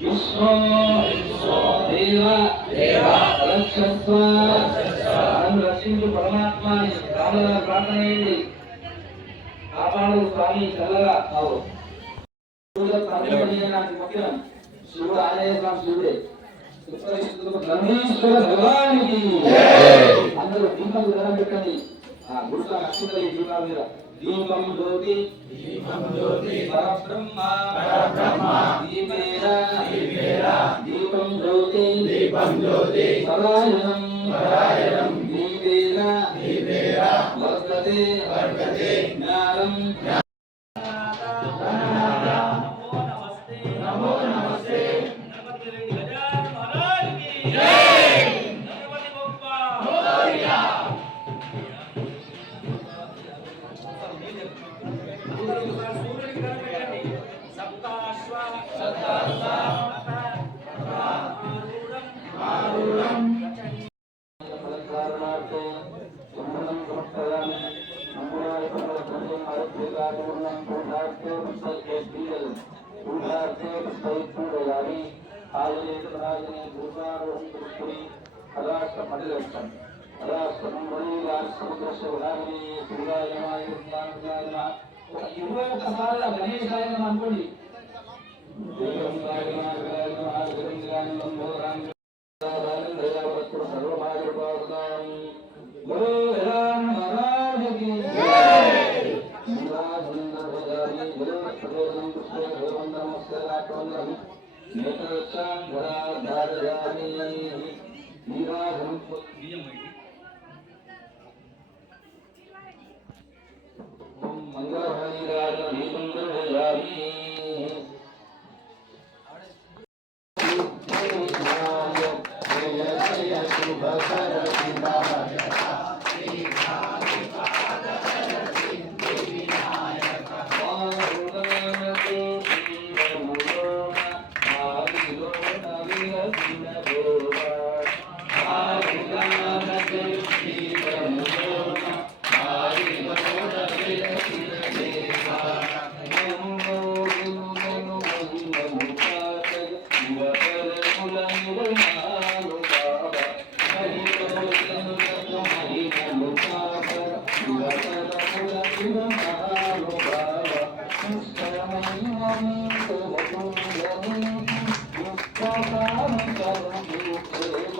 విశ్వ దేవ రక్షస్వ నన్ను రక్షించు పరమాత్మ అని ప్రార్థన చేయండి కాపాడు స్వామి చల్లగా ముఖ్యం శివుడు ఆలయ స్వామి శివుడే ధర్మేశ్వర భగవానికి అందరూ పెట్టండి ఆ గురుగా నక్షత్ర దీపాల మీద దీపం జ్యోతి దీపం జ్యోతి పరబ్రహ్మ. పరబ్రహ్మ. దీపేన దీపేన దీపం జ్యోతి దీపం జ్యోతి. పరాయణం. పరాయణం. దీపేన దీపేన వర్తతే వర్తతే. ஆயிரத்தி தொள்ளாயிரத்தி தொண்ணூறு அலாட்ட மதிலட்சம் ಇರುವ ಒಕ್ಕ ಸಾಲ ಗಣೇಶಾಯ ನಮ ಅನ್ಕೊಳ್ಳಿ ಸರ್ವಭಾಗ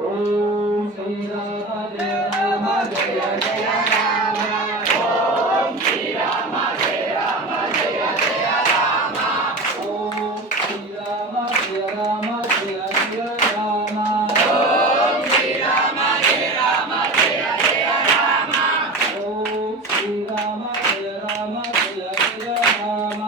ఓం శ్రీరామ జయ Rama Rama, Jai Rama, Jai Rama.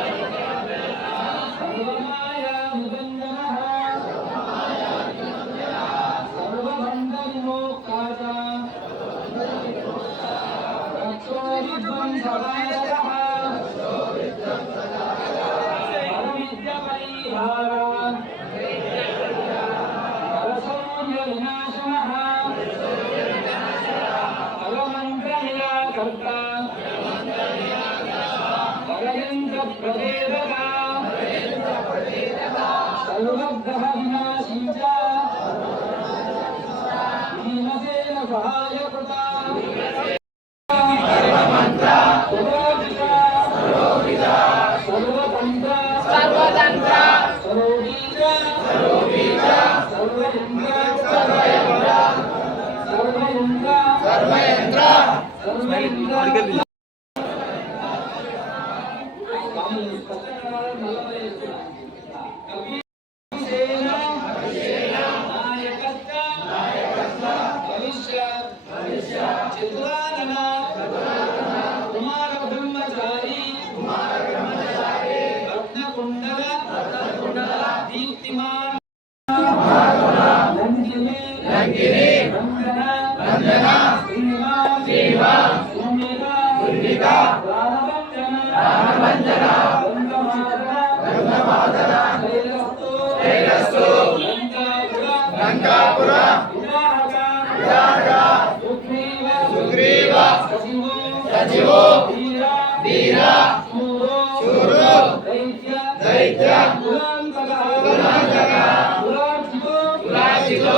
ಸರ್ವಯಂತ್ರ ಸರ್ವಯಂತ್ರ సచివో వీర శూరు దైత్య కులాంతక కులాంతక కులాంచితో కులాంచితో